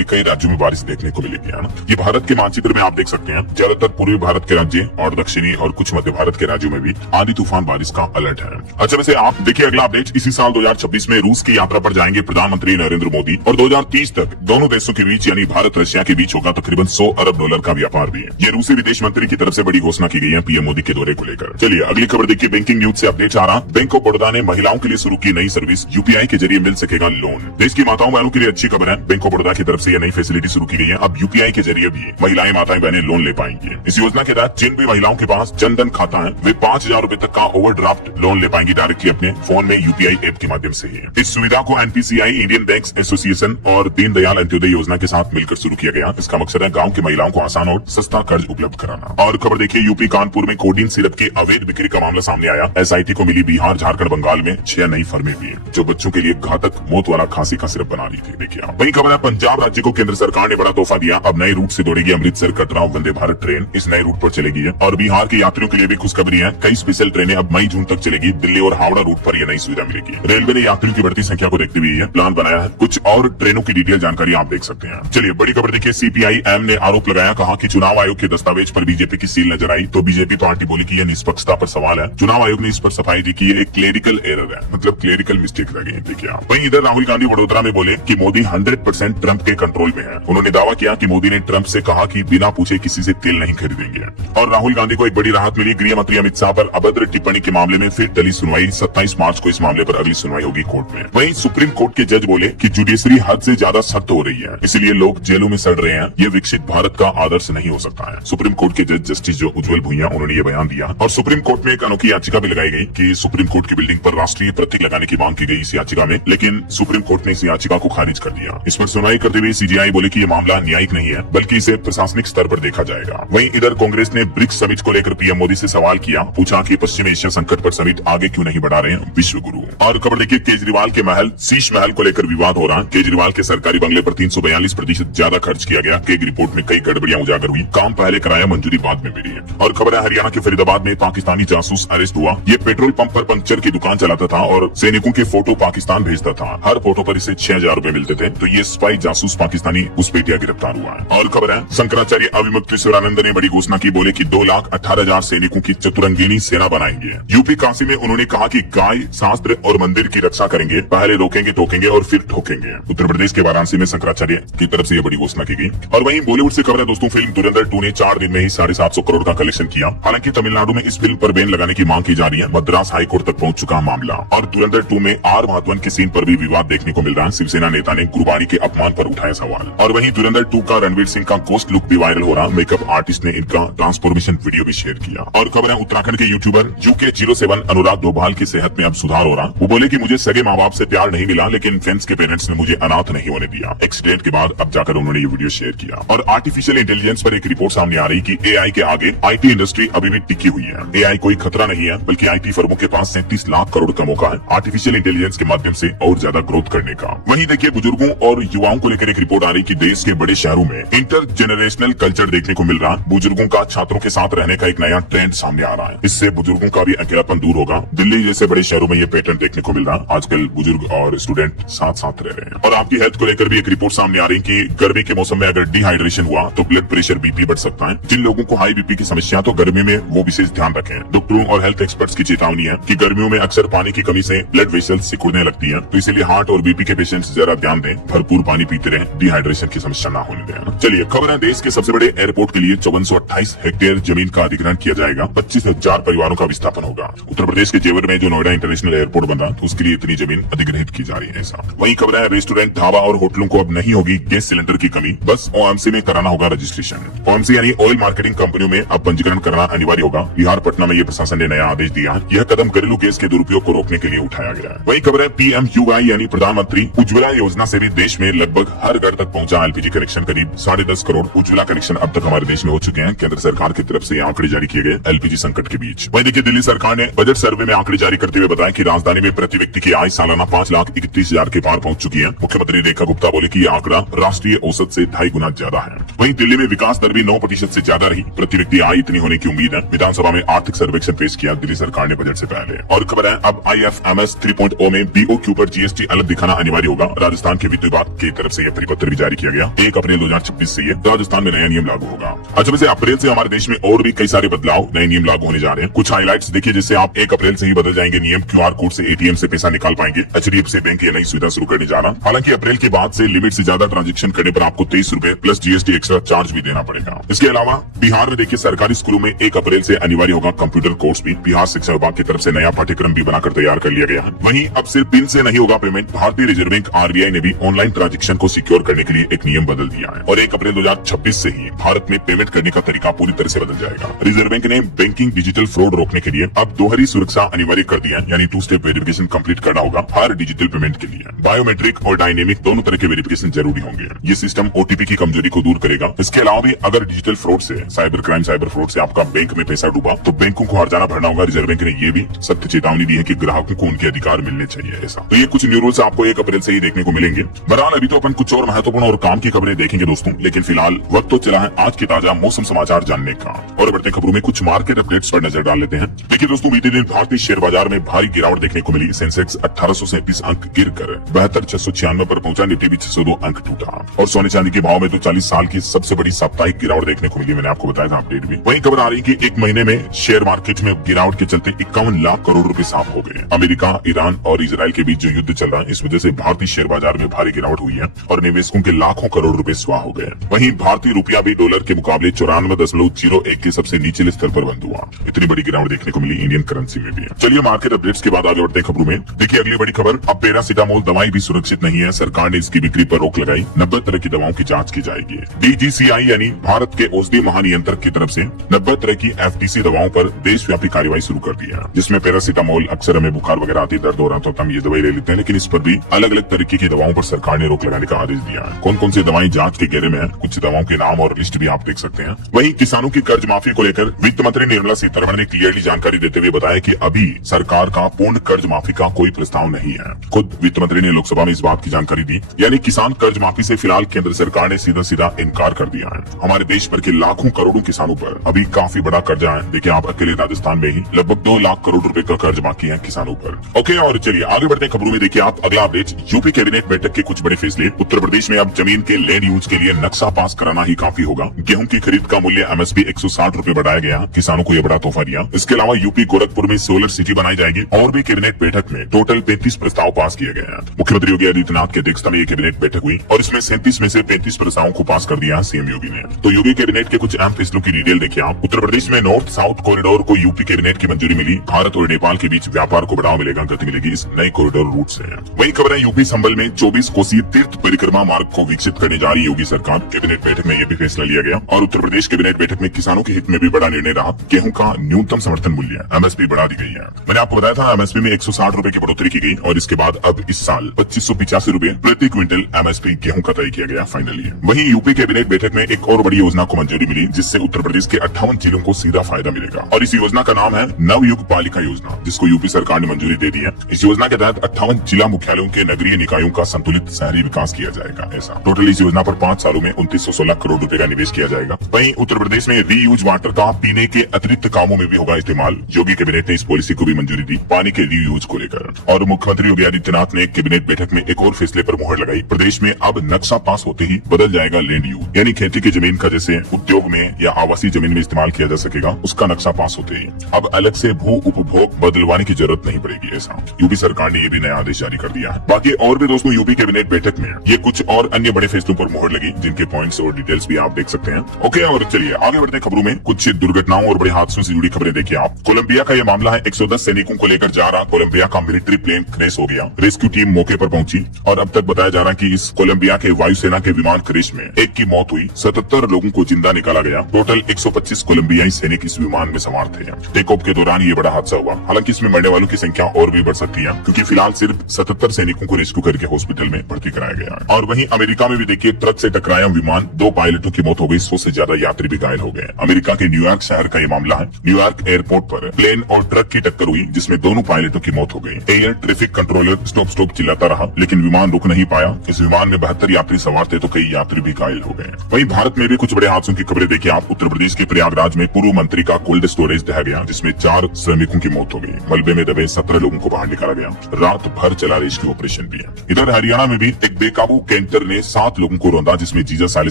कई राज्यों में बारिश देखने को मिलेगी, है ना। ये भारत के मानचित्र में आप देख सकते हैं ज्यादातर पूर्वी भारत के राज्य और दक्षिणी और कुछ मध्य भारत के राज्यों में भी आंधी तूफान बारिश का अलर्ट है। अच्छा, वैसे आप देखिए अगला अपडेट, इसी साल 2026 में रूस की यात्रा पर जाएंगे प्रधानमंत्री नरेंद्र मोदी और 2030 तक दोनों देशों के बीच यानी भारत रशिया के बीच होगा तकरीबन 100 अरब डॉलर का व्यापार भी। ये रूसी विदेश मंत्री की तरफ से बड़ी घोषणा की गई है पीएम मोदी के दौरे को लेकर। चलिए अगली खबर देखिए, बैंकिंग न्यूज से अपडेट आ रहा। बैंक ऑफ बड़ौदा ने महिलाओं के लिए शुरू की नई सर्विस, यूपीआई के जरिए मिल सकेगा लोन। देश की माताओं बहनों के लिए अच्छी खबर है, बैंक ऑफ बड़ौदा की तरफ से यह नई फैसिलिटी शुरू की गई है। अब यूपीआई के जरिए भी महिलाएं माताएं बहनें लोन ले पाएंगी। इस योजना के तहत जिन भी महिलाओं के पास जनधन खाता है वे 5,000 रूपए तक का ओवरड्राफ्ट लोन ले पाएंगी डायरेक्टली अपने फोन में यूपीआई ऐप के माध्यम से ही। इस सुविधा को एनपीसीआई, इंडियन बैंक्स एसोसिएशन और दीनदयाल अंत्योदय योजना के साथ मिलकर शुरू किया गया। इसका मकसद है गाँव की महिलाओं को आसान और सस्ता कर्ज उपलब्ध कराना। और खबर देखिए, यूपी कानपुर में कोडिन सिरप के अवैध बिक्री का मामला सामने आया। एसआईटी को मिली बिहार, झारखंड, बंगाल में 6 नई फर्में भी जो बच्चों के लिए घातक मौत वाला खांसी का सिरप बना रही थी। देखिए आप। वही खबर है, पंजाब राज्य को केंद्र सरकार ने बड़ा तोहफा दिया। अब नए रूट से दौड़ेगी अमृतसर कटरा वंदे भारत ट्रेन, इस नए रूट पर चलेगी। और बिहार के यात्रियों के लिए भी खुशखबरी है, कई स्पेशल ट्रेनें अब मई जून तक चलेगी। दिल्ली और हावड़ा रूट पर यह नई सुविधा मिलेगी। रेलवे ने यात्रियों की बढ़ती संख्या को देखते हुए यह प्लान बनाया है। कुछ और ट्रेनों की डिटेल जानकारी आप देख सकते हैं। चलिए बड़ी खबर देखिए, सीपीआईएम ने आरोप लगाया, कहा कि चुनाव आयोग के दस्तावेज पर बीजेपी की सील नजर आई तो बीजेपी पार्टी बोली कि यह निष्पक्षता पर सवाल है। चुनाव आयोग ने इस पर सफाई दी कि ये एक क्लेरिकल एरर है, मतलब क्लेरिकल मिस्टेक रह गई। देखिए आप। वहीं इधर राहुल गांधी वडोदरा में बोले कि मोदी 100% ट्रंप के कंट्रोल में है। उन्होंने दावा किया कि मोदी ने ट्रंप से कहा कि बिना पूछे किसी से तेल नहीं खरीदेंगे। और राहुल गांधी को एक बड़ी राहत मिली, गृह मंत्री अमित शाह पर अभद्र टिप्पणी के मामले में फिर टली सुनवाई। 27 मार्च को इस मामले पर अगली सुनवाई होगी कोर्ट में। वहीं सुप्रीम कोर्ट के जज बोले कि जुडिशरी हद से ज्यादा सख्त हो रही है, इसलिए लोग जेलों में सड़ रहे हैं। ये विकसित भारत का आदर्श नहीं हो सकता है। सुप्रीम कोर्ट के जज जस्टिस जो उज्जवल भुइयां, उन्होंने ये बयान दिया। और सुप्रीम कोर्ट में एक अनोखी याचिका भी लगाई गई कि सुप्रीम कोर्ट की बिल्डिंग पर राष्ट्रीय प्रतीक लगाने की मांग की गई इस याचिका में, लेकिन सुप्रीम कोर्ट ने इस याचिका को खारिज कर दिया। इस पर सुनवाई करते हुए सीजेआई बोले कि ये मामला न्यायिक नहीं है, बल्कि इसे प्रशासनिक स्तर पर देखा जाएगा। वहीं इधर कांग्रेस ने ब्रिक्स समिट को लेकर पीएम मोदी से सवाल किया, पूछा कि पश्चिम एशिया संकट पर समिट आगे क्यों नहीं बढ़ा रहे हैं विश्व गुरु। और खबर देखिए, केजरीवाल के महल शीश महल को लेकर विवाद हो रहा है। केजरीवाल के सरकारी बंगले पर 342% ज्यादा खर्च किया गया। केग रिपोर्ट में कई गड़बड़ियां उजागर हुई, काम पहले कराया, मंजूरी बाद में मिली। और खबर है, हरियाणा के फरीदाबाद में पाकिस्तानी जासूस अरेस्ट हुआ। ये पेट्रोल पंप पर पंक्चर की दुकान चलाता था और सैनिकों के फोटो पाकिस्तान भेजता था। हर फोटो पर इसे 6,000 रूपए मिलते थे। तो ये स्पाई जासूस पाकिस्तानी घुसपैठिया गिरफ्तार हुआ है। और खबर है, शंकराचार्य अविमुक्तेश्वरानंद ने बड़ी घोषणा की, बोले कि 2,18,000 सैनिकों की चतुरंगिनी सेना बनाएंगे। यूपी काशी में उन्होंने कहा कि गाय, शास्त्र और मंदिर की रक्षा करेंगे, पहले रोकेंगे, टोकेंगे और फिर ठोकेंगे। उत्तर प्रदेश के वाराणसी में शंकराचार्य की तरफ से यह बड़ी घोषणा की गई। और वहीं बॉलीवुड से खबर है दोस्तों, फिल्म धुरंधर 2 ने 4 दिन में ही 750 करोड़ का कलेक्शन किया। हालांकि तमिलनाडु में इस फिल्म पर बैन लगाने की मांग की जा रही है। मद्रास हाईकोर्ट तक पहुंच चुका मामला। और धुरंधर 2 में आर माधवन के सीन पर भी विवाद देखने को मिल रहा है। शिवसेना नेता ने गुरबाणी के अपमान पर उठाया सवाल। और वहीं धुरंधर 2 का रणवीर सिंह का गोस्ट लुक भी वायरल हो रहा। मेकअप आर्टिस्ट ने इनका ट्रांसफॉर्मेशन वीडियो भी शेयर किया। और खबर है, उत्तराखंड के यूट्यूबर UK07 अनुराग डोभाल की सेहत में अब सुधार हो रहा। वो बोले कि मुझे सगे माँ बाप से प्यार नहीं मिला, लेकिन फैंस के पेरेंट्स ने मुझे अनाथ नहीं होने दिया। एक्सीडेंट के बाद अब जाकर उन्होंने ये वीडियो शेयर किया। और आर्टिफिशियल इंटेलिजेंस पर एक रिपोर्ट सामने आ रही कि एआई के आगे आईटी इंडस्ट्री अभी भी टिकी हुई है। एआई कोई खतरा नहीं है, बल्कि आईटी फर्मों के पास 37 लाख करोड़ का मौका है आर्टिफिशियल इंटेलिजेंस के माध्यम से और ज्यादा ग्रोथ करने का। वहीं देखिए, बुजुर्गों और युवाओं को लेकर एक रिपोर्ट आ रही कि देश के बड़े शहरों में इंटर जनरेशनल कल्चर देखने को मिल रहा है। बुजुर्गों का छात्रों के साथ रहने का एक नया ट्रेंड सामने आ रहा है। इससे बुजुर्गों का भी अकेलापन दूर होगा। दिल्ली जैसे बड़े शहरों में ये पैटर्न देखने को मिल रहा है। आजकल बुजुर्ग और स्टूडेंट साथ साथ रह रहे हैं। और आपकी हेल्थ को लेकर भी एक रिपोर्ट सामने आ रही कि गर्मी के मौसम में अगर डिहाइड्रेशन हुआ तो ब्लड प्रेशर, बीपी बढ़ सकता है। जिन लोगों को हाई बीपी की समस्या तो गर्मी में वो विशेष ध्यान रखें। डॉक्टरों और हेल्थ एक्सपर्ट्स की चेतावनी है कि गर्मियों में अक्सर पानी की कमी से ब्लड वेसल्स सिकुड़ने लगती है, तो इसलिए हार्ट और बीपी के पेशेंट्स जरा ध्यान दें, भरपूर पानी पीते रहें, डिहाइड्रेशन की समस्या ना होने दें। चलिए खबर है, देश के सबसे बड़े एयरपोर्ट के लिए 5428 हेक्टेयर जमीन का अधिग्रहण किया जाएगा। 25,000 परिवारों का विस्थापन होगा। उत्तर प्रदेश के जेवर में जो नोएडा इंटरनेशनल एयरपोर्ट बन रहा है, उसके लिए इतनी जमीन अधिग्रहित की जा रही है। ऐसा वही खबर है, रेस्टोरेंट, ढाबा और होटलों को अब नहीं होगी गैस सिलेंडर की कमी, बस OMC में कराना होगा रजिस्ट्रेशन। OMC यानी ऑयल मार्केटिंग कंपनियों में अब पंजीकरण करना अनिवार्य होगा। बिहार पटना में ये प्रशासन ने नया आदेश दिया। यह कदम घरेलू गैस के दुरुपयोग को रोकने के लिए उठाया गया है। वही खबर है, PMUY यानी प्रधानमंत्री उज्ज्वला योजना से भी देश में लगभग हर घर तक पहुंचा LPG कनेक्शन। करीब 10.5 करोड़ उज्ज्वला कनेक्शन अब तक हमारे देश में हो चुके हैं। केंद्र सरकार की तरफ से आंकड़े जारी किए गए LPG संकट के बीच। वही देखिए, दिल्ली सरकार ने बजट सर्वे में आंकड़े जारी करते हुए बताया कि राजधानी में प्रति व्यक्ति की आय सालाना 5,31,000 के पार पहुंच चुकी है। मुख्यमंत्री रेखा गुप्ता बोले कि यह आंकड़ा राष्ट्रीय औसत से 2.5 गुना ज्यादा है। वहीं दिल्ली में विकास दर भी 9% से ज्यादा रही। प्रति व्यक्ति आय इतनी होने की उम्मीद है। विधानसभा में आर्थिक सर्वेक्षण पेश किया। दिल्ली सरकार ने बजट से पहले। और खबर है अब IFMS 3.0 में BOQ पर GST अलग दिखाना अनिवार्य होगा। राजस्थान के वित्त विभाग की तरफ से यह परिपत्र भी जारी किया गया। 1 अप्रैल 2026 से ये राजस्थान में नया नियम लागू होगा। अच्छा, वैसे अप्रैल से हमारे देश में और भी कई सारे बदलाव, नए नियम लागू होने जा रहे हैं। कुछ हाईलाइट्स देखिए, जिससे आप 1 अप्रैल से ही बदल जाएंगे नियम। QR कोड से ATM से पैसा निकाल पाएंगे। HDFC बैंक ये नई सुविधा शुरू करने जा रहा। हालांकि अप्रैल के बाद से लिमिट से ज्यादा ट्रांजेक्शन करने पर आपको 23 रुपए प्लस GST एक्स्ट्रा चार्ज भी देना पड़ेगा। इसके अलावा बिहार में देखिए, सरकारी स्कूलों में 1 अप्रैल से अनिवार्य होगा कंप्यूटर कोर्स भी। बिहार शिक्षा विभाग की तरफ से नया पाठ्यक्रम भी बनाकर तैयार कर लिया गया है। वहीं अब सिर्फ पिन से नहीं होगा पेमेंट। भारतीय रिजर्व बैंक RBI ने भी ऑनलाइन ट्रांजेक्शन को सिक्योर करने के लिए एक नियम बदल दिया है और 1 अप्रैल 2026 से ही भारत में पेमेंट करने का तरीका पूरी तरह से बदल जाएगा। रिजर्व बैंक ने बैंकिंग डिजिटल फ्रॉड रोकने के लिए अब दोहरी सुरक्षा अनिवार्य कर दिया है, यानी 2 स्टेप वेरिफिकेशन कंप्लीट करना होगा हर डिजिटल पेमेंट के लिए। बायोमेट्रिक और डायनेमिक दोनों तरह के वेरिफिकेशन जरूरी होंगे। ये सिस्टम OTP की कमजोरी को दूर करेगा। इसके अलावा भी अगर डिजिटल फ्रॉड से, साइबर क्राइम, साइबर फ्रॉड से आपका बैंक में पैसा डूबा तो बैंकों को हर्जाना भरना होगा। रिजर्व बैंक ने ये भी सख्त चेतावनी दी है कि ग्राहकों को उनके अधिकार मिलने चाहिए। ऐसा तो ये कुछ न्यू रूल्स आपको 1 अप्रैल से ही देखने को मिलेंगे। बहरहाल अभी तो अपन कुछ और महत्वपूर्ण और काम की खबरें देखेंगे दोस्तों, लेकिन फिलहाल वक्त तो चला है आज के ताजा मौसम समाचार जानने का। और बढ़ते खबरों में कुछ मार्केट अपडेट्स पर नजर डाल लेते हैं। देखिए दोस्तों, बीते दिन भारतीय शेयर बाजार में भारी गिरावट देखने को मिली। सेंसेक्स 1837 अंक गिरकर 72,696 पर पहुंचा। निफ्टी भी 602 अंक टूटा। और सोने चांदी के भाव में तो 40 साल की सबसे बड़ी साप्ताहिक गिरावट देखने को मिली। मैंने आपको बताया था अपडेट भी। वहीं खबर आ रही कि एक महीने में शेयर मार्केट में गिरावट के चलते 51 लाख करोड़ रुपए साफ हो गए। अमेरिका, ईरान और इजराइल के बीच जो युद्ध चल रहा है, इस वजह से भारतीय शेयर बाजार में भारी गिरावट हुई है और निवेशकों के लाखों करोड़ रुपए स्वाह हो गए। वहीं भारतीय रुपया भी डॉलर के मुकाबले 94.01 के सबसे निचले स्तर पर बंद हुआ। इतनी बड़ी गिरावट देखने को मिली इंडियन करेंसी में भी। चलिए मार्केट अपडेट्स के बाद आगे बढ़ते हैं खबरों में। देखिए अगली बड़ी खबर, अब पैरासिटामोल दवाई भी सुरक्षित नहीं है। सरकार ने इसकी बिक्री पर रोक लगाई। 90 तरह की दवाओं की जांच की जाएगी। DGCI यानी भारत के औषधि महानियंत्रक की तरफ से 90 तरह की FTC दवाओं पर देशव्यापी कार्रवाई शुरू कर दी है, जिसमें पैरासिटामोल, अक्सर हमें बुखार वगैरह आती, दर्द हो रहा तो हम ये दवाई ले लेते हैं, लेकिन इस पर भी अलग अलग तरीके की दवाओं पर सरकार ने रोक लगाने का आदेश दिया है। कौन कौन सी दवाएं जांच के घेरे में है, कुछ दवाओं के नाम और लिस्ट भी आप देख सकते हैं। वहीं किसानों की कर्ज माफी को लेकर वित्त मंत्री निर्मला सीतारमण ने क्लियरली जानकारी देते हुए बताया कि अभी सरकार का पूर्ण कर्ज माफी का कोई प्रस्ताव नहीं है। खुद वित्त मंत्री ने लोकसभा में इस बात की जानकारी दी, यानी किसान कर्ज माफी से फिलहाल केंद्र सरकार ने सीधा सीधा इनकार कर दिया है। हमारे देश भर के लाखों करोड़ों किसानों पर अभी काफी बड़ा कर्जा है। देखिए आप अकेले राजस्थान में ही लगभग 2 लाख करोड़ रुपए का कर्ज बाकी है किसानों पर। ओके, और चलिए आगे बढ़ते खबरों में। देखिए आप अगला अपडेट, यूपी कैबिनेट बैठक के कुछ बड़े फैसले। उत्तर प्रदेश में अब जमीन के लैंड यूज के लिए नक्शा पास कराना ही काफी होगा। गेहूं की खरीद का मूल्य MSP 160 रुपए बढ़ाया गया। किसानों को यह बड़ा तोहफा दिया। इसके अलावा यूपी गोरखपुर में सोलर सिटी बनाई जाएगी। और भी कैबिनेट बैठक में टोटल 35 प्रस्ताव पास किए गए हैं। मुख्यमंत्री योगी आदित्यनाथ की अध्यक्षता में ये कैबिनेट बैठक हुई और इसमें 37 में से 35 प्रस्तावों को पास कर दिया सीएम योगी ने। तो योगी कैबिनेट के कुछ अहम फैसलों की डिटेल देखिए आप। उत्तर प्रदेश में नॉर्थ साउथ कॉरिडोर को यूपी कैबिनेट की मंजूरी मिली। भारत और नेपाल के बीच व्यापार को बढ़ावा मिलेगा, गति मिलेगी इस नए कॉरिडोर रूट से। वही खबर है, यूपी संभल में 24 कोसीय तीर्थ परिक्रमा मार्ग को विकसित करने जा रही योगी सरकार। कैबिनेट बैठक में यह भी फैसला लिया गया। और उत्तर प्रदेश कैबिनेट बैठक में किसानों के हित में भी बड़ा निर्णय रहा। गेहूं का न्यूनतम समर्थन मूल्य MSP बढ़ा दी गई है। मैंने आपको बताया था MSP में 160 रुपए की बढ़ोतरी की गई और इसके बाद अब इस साल 2585 रुपए प्रति क्विंटल MSP गेहूं का तय किया गया फाइनली। वहीं यूपी कैबिनेट बैठक में एक और बड़ी योजना को मंजूरी मिली, जिससे उत्तर प्रदेश के 58 जिलों को सीधा फायदा मिलेगा। और इस योजना का नाम है नवयुग पालिका योजना, जिसको यूपी सरकार ने मंजूरी दे दी है। इस योजना के तहत 58 जिला मुख्यालयों के नगरीय निकायों का संतुलित शहरी विकास किया जाएगा। ऐसा टोटल इस योजना पर 5 सालों में 2916 करोड़ रुपए का निवेश किया जाएगा। वहीं उत्तर प्रदेश में रीयूज वाटर का पीने के अतिरिक्त कामों में भी होगा इस्तेमाल। योगी कैबिनेट ने इस पॉलिसी को भी मंजूरी दी पानी के रीयूज को लेकर। और मुख्यमंत्री योगी आदित्यनाथ ने कैबिनेट बैठक में एक और फैसले पर मुहर लगाई। प्रदेश में अब नक्शा पास होते ही बदल जाएगा लैंड यूज, यानी खेती की जमीन का जैसे उद्योग में या आवासीय जमीन में इस्तेमाल किया जा सकेगा, उसका नक्शा पास होते ही अब अलग से भू उपभोग बदलवाने की जरूरत नहीं पड़ेगी। ऐसा यूपी सरकार ने ये भी नया आदेश जारी कर दिया है। बाकी और भी दोस्तों यूपी कैबिनेट बैठक में ये कुछ और अन्य बड़े फैसलों पर मुहर लगी, जिनके पॉइंट्स और डिटेल्स भी आप देख सकते हैं। ओके, और चलिए आगे बढ़ते खबरों में। कुछ दुर्घटनाओं और बड़े हादसों से जुड़ी खबरें देखिए आप। कोलंबिया का यह मामला है। 110 सैनिकों को लेकर जा रहा कोलंबिया का मिलिट्री प्लेन क्रैश हो गया। रेस्क्यू टीम मौके पर पहुंची और अब तक बताया जा रहा है कि इस कोलंबिया के वायुसेना के विमान क्रैश में एक की मौत हुई, 77 लोगों को जिंदा निकाला गया। टोटल 125 कोलंबियाई सैनिक इस विमान में सवार थे। टेक ऑफ के दौरान ये बड़ा हादसा हुआ। हालांकि इसमें मरने वालों की संख्या और भी बढ़ सकती है, क्योंकि फिलहाल सिर्फ 77 सैनिकों को रेस्क्यू करके हॉस्पिटल में भर्ती कराया गया है। और वहीं अमेरिका में भी देखिए, ट्रक से टकराया विमान, 2 पायलटों की मौत हो गई, 100 से ज्यादा यात्री भी घायल हो गए। अमेरिका के न्यूयॉर्क शहर का ये मामला है। न्यूयॉर्क एयरपोर्ट पर प्लेन और ट्रक की टक्कर हुई, जिसमें दोनों पायलटों की मौत हो गई। Air traffic controller stop stop चिल्लाता रहा, लेकिन विमान रुक नहीं पाया। इस विमान में 72 यात्री सवार थे, तो कई यात्री भी घायल हो गए। वहीं भारत में भी कुछ बड़े हादसों की खबरें देखिए आप। उत्तर प्रदेश के प्रयागराज में पूर्व मंत्री का कोल्ड स्टोरेज ढह गया, जिसमें 4 श्रमिक श्रमिकों की मौत हो गई। मलबे में दबे 17 लोगों को बाहर निकाला गया। रात भर चला रेस्क्यू ऑपरेशन भी है। इधर हरियाणा में भी एक बेकाबू कैंटर ने 7 लोगों को रौंदा, जिसमें जीजा साले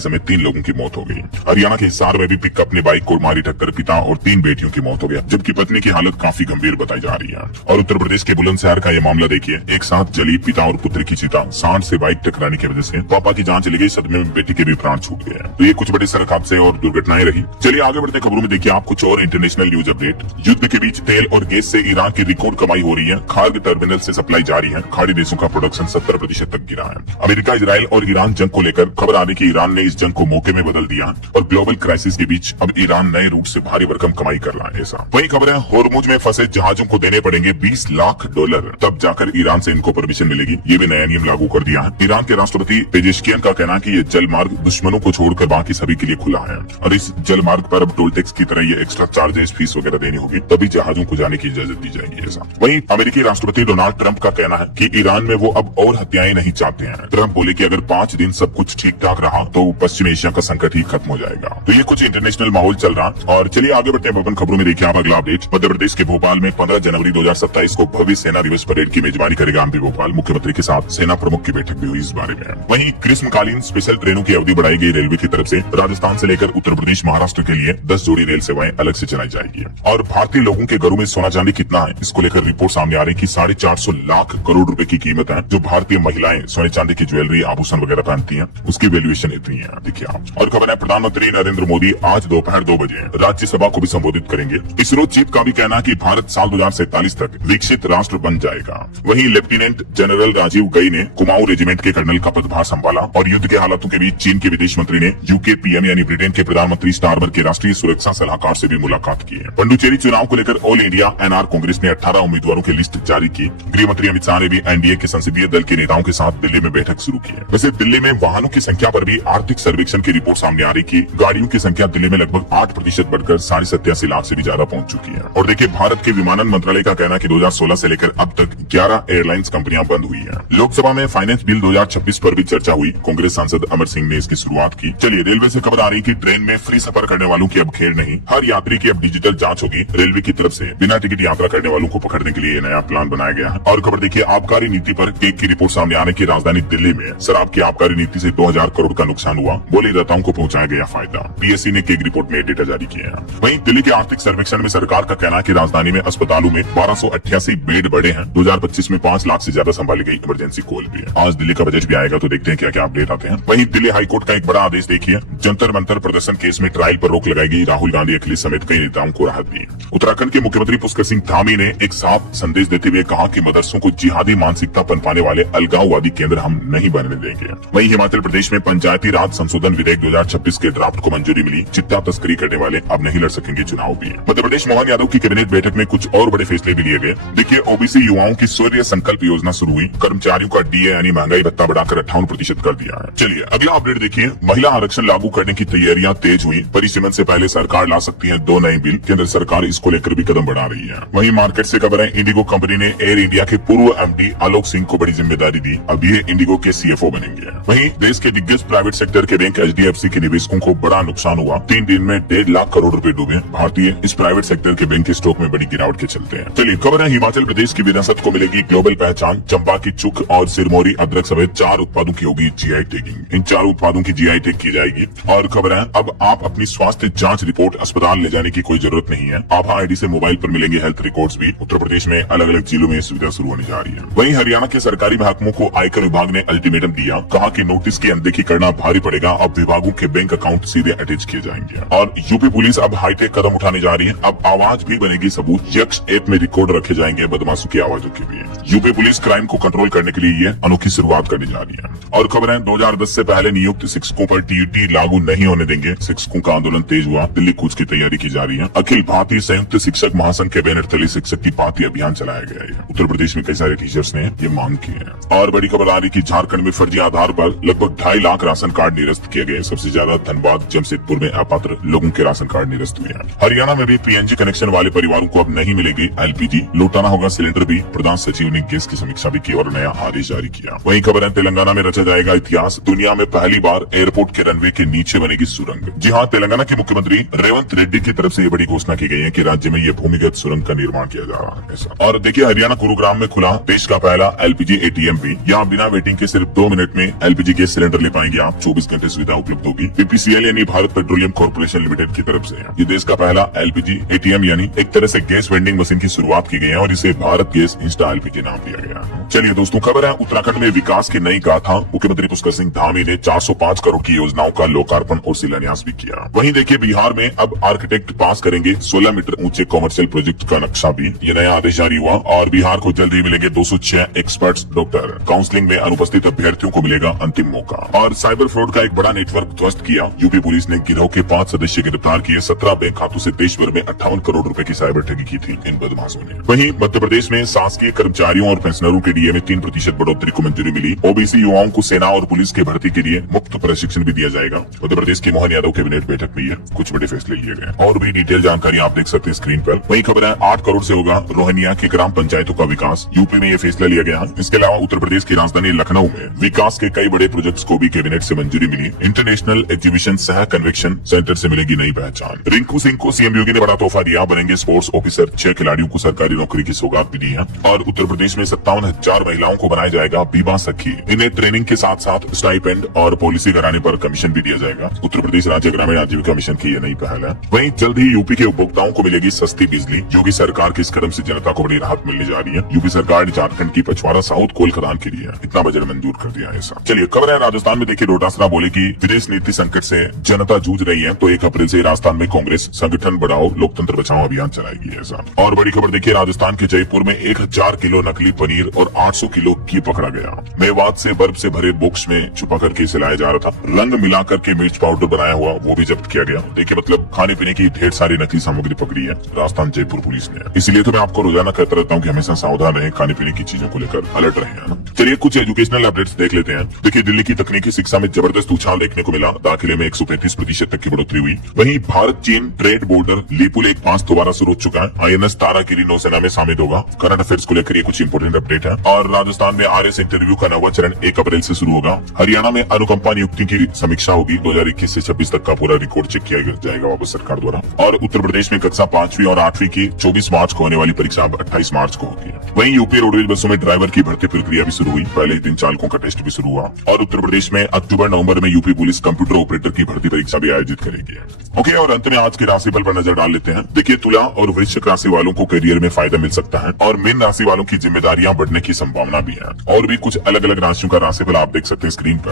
समेत 3 लोगों की मौत हो गई। हरियाणा के हिसार में भी पिकअप ने बाइक को मारी टक्कर, पिता और 3 बेटियों की मौत हो गया, जबकि पत्नी की हालत काफी गंभीर बताई जा रही है। और उत्तर प्रदेश के बुलंदशहर का यह मामला देखिए, एक साथ जली पिता और पुत्र की चिता। सांड से बाइक टकराने की वजह से पापा की जान चली गई, सदमे में बेटी के भी प्राण छूट गए। तो ये कुछ बड़े सड़क हादसे और दुर्घटनाएं रही। चलिए आगे बढ़ते खबरों में देखिए आप कुछ और इंटरनेशनल न्यूज अपडेट। युद्ध के बीच तेल और गैस से ईरान की रिकॉर्ड कमाई हो रही है। खार्ग टर्मिनल से सप्लाई जारी है। खाड़ी देशों का प्रोडक्शन 70% तक गिरा है। अमेरिका, इजराइल और ईरान जंग को लेकर खबर आ रही कि ईरान ने इस जंग को मौके में बदल दिया और ग्लोबल क्राइसिस के बीच अब ईरान नए रूट से भारी भरकम कमाई कर रहा है। ऐसा वही खबर है, होर्मुज में फंसे जहाजों को देने पड़ेंगे $20 लाख, तब जाकर ईरान से इनको परमिशन मिलेगी। ये भी नया नियम लागू कर दिया है। ईरान के राष्ट्रपति पेजेशकियन का कहना है कि ये जल मार्ग दुश्मनों को छोड़कर बाकी सभी के लिए खुला है और इस जल मार्ग पर अब टोल टैक्स की तरह ये एक्स्ट्रा चार्जेस, फीस वगैरह देनी होगी, तभी जहाजों को जाने की इजाजत दी जाएगी। ऐसा वहीं अमेरिकी राष्ट्रपति डोनाल्ड ट्रंप का कहना है कि ईरान में वो अब और हत्याएं नहीं चाहते हैं। ट्रंप बोले कि अगर 5 दिन सब कुछ ठीक ठाक रहा तो पश्चिम एशिया का संकट ही खत्म हो जाएगा। तो ये कुछ इंटरनेशनल माहौल चल रहा। और चलिए आगे बढ़ते हैं अपन खबरों में। देखिए आप अगला अपडेट। मध्य प्रदेश के भोपाल में 15 जनवरी 2027 को भव्य सेना दिवस परेड की मेजबानी करेगा एमपी भोपाल। मुख्यमंत्री के साथ सेना प्रमुख की बैठक भी हुई इस बारे में। वहीं ग्रीष्मकालीन स्पेशल ट्रेनों की अवधि बढ़ाई गई। रेलवे की तरफ से राजस्थान से लेकर उत्तर प्रदेश, महाराष्ट्र के लिए 10 जोड़ी रेल सेवाएं अलग से चलाई जाएगी। और भारतीय लोगों के घरों में सोना चांदी कितना है, इसको लेकर रिपोर्ट सामने आ रही कि 450 लाख करोड़ रुपए की कीमत है जो भारतीय महिलाएं सोने चांदी की ज्वेलरी, आभूषण वगैरह पहनती हैं, उसकी वैल्यूएशन इतनी है। देखिए आप। और खबर है, प्रधानमंत्री नरेंद्र मोदी आज दोपहर 2 बजे राज्यसभा को भी संबोधित करेंगे। इसरो चीफ का भी कहना है कि भारत साल 2047 तक विकसित राष्ट्र बन जाएगा। वहीं लेफ्टिनेंट जनरल राजीव गई ने कुमाऊं रेजिमेंट के कर्नल का पदभार संभाला। और युद्ध के हालातों के बीच चीन के विदेश मंत्री ने यूके पीएम यानी ब्रिटेन के प्रधानमंत्री स्टारमर के राष्ट्रीय सुरक्षा सलाहकार से भी मुलाकात की है। पुडुचेरी चुनाव को लेकर ऑल इंडिया एनआर कांग्रेस ने 18 उम्मीदवारों की लिस्ट जारी की। गृह मंत्री अमित शाह ने भी एनडीए के संसदीय दल के नेताओं के साथ दिल्ली में बैठक शुरू की है। वैसे दिल्ली में वाहनों की संख्या पर भी आर्थिक सर्वेक्षण की रिपोर्ट सामने आ रही की गाड़ियों की संख्या दिल्ली में लगभग 8% बढ़कर 87.5 लाख से भी ज्यादा पहुंच चुकी है। और देखिए भारत के विमानन मंत्रालय का कहना है कि 2016 से लेकर अब तक 11 एयरलाइंस कंपनियां बंद हुई हैं। लोकसभा में फाइनेंस बिल 2026 पर भी चर्चा हुई। कांग्रेस सांसद अमर सिंह ने इसकी शुरुआत की। चलिए रेलवे से खबर आ रही कि ट्रेन में फ्री सफर करने वालों की अब खेल नहीं, हर यात्री की अब डिजिटल जांच होगी। रेलवे की तरफ से बिना टिकट यात्रा करने वालों को पकड़ने के लिए नया प्लान बनाया गया है। और खबर देखिए आबकारी नीति पर केक की रिपोर्ट सामने आने की। राजधानी दिल्ली में शराब की आबकारी नीति से 2000 करोड़ का नुकसान हुआ। बोली दाताओं को पहुंचाया गया फायदा। पीएससी ने केक रिपोर्ट में डेटा जारी किया है। वहीं दिल्ली के आर्थिक सर्वेक्षण में सरकार का कहना है कि राजधानी में अस्पतालों में 1288 बेड बढ़े हैं। 2025 में 5 लाख से ज्यादा संभाली गई इमरजेंसी कॉल भी है। आज दिल्ली का बजट भी आएगा तो देखते हैं क्या क्या अपडेट आते हैं। वहीं दिल्ली हाईकोर्ट का एक बड़ा आदेश देखिए। जंतर मंतर प्रदर्शन केस में ट्रायल पर रोक लगाई गई। राहुल गांधी, अखिलेश समेत कई नेताओं को राहत दी। उत्तराखंड के मुख्यमंत्री पुष्कर सिंह धामी ने एक साफ संदेश देते हुए कहा कि मदरसों को जिहादी मानसिकता पनपाने वाले अलगाववादी केंद्र हम नहीं बनने देंगे। वहीं हिमाचल प्रदेश में पंचायती राज संशोधन विधेयक 2026 के ड्राफ्ट को मंजूरी मिली। चिट्टा तस्करी करने वाले अब नहीं लड़ सकेंगे चुनाव भी। मध्य प्रदेश मोहन यादव की कैबिनेट बैठक में कुछ और बड़े फैसले भी लिए गए। देखिए ओबीसी युवाओं की सूर्य संकल्प योजना शुरू हुई। कर्मचारियों का डीए यानी महंगाई भत्ता बढ़ाकर 58% कर दिया है। चलिए अगला अपडेट देखिए। महिला आरक्षण लागू करने की तैयारियां तेज हुई। परिसीमन से पहले सरकार ला सकती है 2 नए बिल। केंद्र सरकार इसको लेकर भी कदम बढ़ा रही है। वहीं मार्केट से खबर है, इंडिगो कंपनी ने एयर इंडिया के पूर्व एमडी आलोक सिंह को बड़ी जिम्मेदारी दी। अब ये इंडिगो के सीएफओ बनेंगे। वहीं देश के दिग्गज प्राइवेट सेक्टर के बैंक एचडीएफसी के निवेशकों को बड़ा नुकसान हुआ। 3 दिन में 1.5 लाख करोड़ रुपए डूबे। भारतीय इस प्राइवेट सेक्टर के बैंक के स्टॉक में बड़ी गिरावट के चलते हैं। चलिए खबर है, हिमाचल प्रदेश की विरासत को मिलेगी ग्लोबल पहचान। चंपा की चुक और सिरमौरी अदरक समेत 4 उत्पादों की होगी जीआई टैगिंग। इन 4 उत्पादों की जीआई टैग की जाएगी। और खबर है, अब आप अपनी स्वास्थ्य जांच रिपोर्ट अस्पताल ले जाने की कोई जरूरत नहीं है। आभा आईडी से मोबाइल पर मिलेंगे हेल्थ रिकॉर्ड्स भी। उत्तर प्रदेश में अलग अलग जिलों में सुविधा शुरू होने जा रही है। वहीं हरियाणा के सरकारी महकमों को आयकर विभाग ने अल्टीमेटम दिया। कहा कि नोटिस की अनदेखी करना भारी पड़ेगा। अब विभागों के बैंक अकाउंट सीधे अटैच किए जाएंगे। और यूपी पुलिस अब हाईटेक कदम उठाने जा रही है। अब आवाज भी बनेगी सबूत। यक्ष ऐप में रिकॉर्ड रखे जाएंगे बदमाशों की आवाजों के भी। यूपी पुलिस क्राइम को कंट्रोल करने के लिए ये अनोखी शुरुआत करने जा रही है। और खबर है, 2010 से पहले नियुक्त शिक्षकों पर टीईटी लागू नहीं होने देंगे। शिक्षकों का आंदोलन तेज हुआ। दिल्ली कूच की तैयारी की जा रही है। अखिल भारतीय संयुक्त शिक्षक महासंघ के बैनर तले शिक्षक की पाती अभियान चलाया गया है। उत्तर प्रदेश में कई सारे टीचर्स ने ये मांग की है। और बड़ी खबर आ रही कि झारखंड में फर्जी आधार पर लगभग 2.5 लाख राशन कार्ड निरस्त किए गए। सबसे ज्यादा धनबाद, जमशेदपुर में अपात्र लोगों के राशन कार्ड निरस्त हुए हैं। हरियाणा में भी पीएनजी कनेक्शन वाले परिवारों को अब नहीं मिलेगी एलपीजी। लौटाना होगा सिलेंडर भी। प्रधान सचिव ने गैस की समीक्षा भी की और नया आदेश जारी किया। वहीं खबर है, तेलंगाना में रचा जाएगा इतिहास। दुनिया में पहली बार एयरपोर्ट के रनवे के नीचे बनेगी सुरंग। जी हाँ, तेलंगाना के मुख्यमंत्री रेवंत रेड्डी की तरफ से ये बड़ी घोषणा की गई है कि राज्य में ये भूमिगत सुरंग का निर्माण किया जा रहा है ऐसा। और देखिए हरियाणा गुरुग्राम में खुला देश का पहला एलपीजी एटीएम भी। यहाँ बिना वेटिंग के सिर्फ 2 मिनट में एलपीजी गैस सिलेंडर ले पाएंगे आप। 24 घंटे सुविधा उपलब्ध होगी। बीपीसीएल यानी भारत पेट्रोलियम कॉर्पोरेशन लिमिटेड की तरफ से ये देश का पहला एलपीजी एटीएम यानी एक तरह से गैस वेंडिंग मशीन की शुरुआत की गई है और इसे भारत गैस इंस्टा एलपीजी नाम दिया गया। चलिए दोस्तों, खबर है उत्तराखंड में विकास की नई गाथा। मुख्यमंत्री पुष्कर सिंह धामी ने 405 करोड़ की योजनाओं का लोकार्पण और शिलान्यास भी किया। वहीं देखिए बिहार में अब आर्किटेक्ट पास करेंगे 16 मीटर ऊंचे कॉमर्शियल प्रोजेक्ट का नक्शा भी। ये नया आदेश जारी हुआ और बिहार को जल्द ही मिलेंगे 206 एक्सपर्ट्स डॉक्टर। काउंसलिंग में अनुपस्थित अभ्यर्थियों को मिलेगा अंतिम मौका। और साइबर फ्रॉड का एक बड़ा नेटवर्क ध्वस्त किया। यूपी पुलिस ने गिरोह के 5 सदस्य गिरफ्तार किए। 17 बैंक खातों से देश भर में 58 करोड़ रुपए की साइबर ठगी की थी इन बदमाशों ने। वहीं मध्य प्रदेश में शासकीय कर्मचारियों और पेंशनरों के डीए में 3% बढ़ोतरी को मंजूरी मिली। ओबीसी युवाओं को सेना और पुलिस की भर्ती के लिए मुफ्त प्रशिक्षण भी दिया जाएगा। मध्य प्रदेश के मोहन यादव कैबिनेट बैठक में कुछ बड़े फैसले लिए गए और भी डिटेल जानकारी आप देख सकते हैं स्क्रीन पर। वही खबर है 8 करोड़ से होगा रोहिंग्या की ग्राम पंचायतों का विकास। यूपी में ये फैसला लिया गया। इसके अलावा उत्तर प्रदेश की राजधानी लखनऊ में विकास के कई बड़े प्रोजेक्ट्स को भी कैबिनेट से मंजूरी मिली। इंटरनेशनल एग्जीबिशन सह कन्वेंशन सेंटर से मिलेगी नई पहचान। रिंकू सिंह को सीएम योगी ने बड़ा तोहफा दिया, बनेंगे स्पोर्ट्स ऑफिसर। 6 खिलाड़ियों को सरकारी नौकरी की सौगात भी दी है। और उत्तर प्रदेश में 57,000 महिलाओं को बनाया जाएगा बीमा सखी। इन्हें ट्रेनिंग के साथ साथ स्टाइपेंड और पॉलिसी कराने पर कमीशन भी दिया जाएगा। उत्तर प्रदेश राज्य ग्रामीण आजीविका मिशन की यह नई पहल है। वहीं जल्द ही यूपी के उपभोक्ताओं को मिलेगी सस्ती बिजली। योगी सरकार के इस कदम से जनता को बड़ी राहत मिलने जा रही है। यूपी सरकार ने झारखंड की पचवाड़ा साउथ कोल खदान के लिए इतना बजट मंजूर कर दिया है ऐसा। चलिए खबर है राजस्थान में। देखिए डोटासरा बोले कि विदेश नीति संकट से जनता जूझ रही है, तो 1 अप्रैल से राजस्थान में कांग्रेस संगठन बढ़ाओ लोकतंत्र बचाओ अभियान चलाएगी ऐसा। और बड़ी खबर देखिए राजस्थान के जयपुर में 1000 किलो नकली पनीर और 800 किलो घी पकड़ा गया। मेवात से बर्फ से भरे बॉक्स में छुपा करके इसे लाया जा रहा था। रंग मिला करके मिर्च पाउडर बनाया हुआ वो भी जब्त किया गया। देखिए मतलब खाने पीने की ढेर सारी नकली सामग्री पकड़ी है राजस्थान जयपुर पुलिस ने। इसीलिए तो मैं आपको रोजाना कहता रहता हूँ कि हमेशा सावधान रहे, खाने पीने की चीजों को लेकर अलर्ट रहे है ना। चलिए कुछ एजुकेशनल अपडेट्स देख लेते हैं। देखिए दिल्ली की तकनीकी शिक्षा में जबरदस्त उछाल देखने को मिला। दाखिले में 135% तक की बढ़ोतरी हुई। वहीं भारत चीन ट्रेड बॉर्डर लीपुल 1-5 दोबारा शुरू हो चुका है। आईएनएस तारागिरी नौसेना में शामिल होगा। करंट अफेयर्स को लेकर ये कुछ इंपोर्टेंट अपडेट है। और राजस्थान में आरएस इंटरव्यू का 9वां चरण 1 अप्रैल से शुरू होगा। हरियाणा में अनुकंपा नियुक्ति की समीक्षा होगी। 2021 से 26 तक का पूरा रिकॉर्ड चेक किया जाएगा वापस सरकार द्वारा। और उत्तर प्रदेश में कक्षा 5वीं और 8वीं की 24 मार्च को होने वाली परीक्षा अब 28 मार्च को होगी। वहीं यूपी रोडवेज बसों में ड्राइवर की भर्ती प्रक्रिया भी शुरू हुई। पहले दिन चालकों का टेस्ट भी शुरू हुआ। और उत्तर प्रदेश में अक्टूबर-नवंबर में यूपी पुलिस कंप्यूटर ऑपरेटर की भर्ती परीक्षा भी आयोजित करेगी। ओके, और अंत में आज के राशिफल पर नजर डाल लेते हैं। देखिए तुला और वृश्चिक राशि वालों को करियर में फायदा मिल सकता है और मीन राशि वालों की जिम्मेदारियां बढ़ने की संभावना भी है। और भी कुछ अलग अलग राशियों का राशिफल आप देख सकते हैं स्क्रीन पर।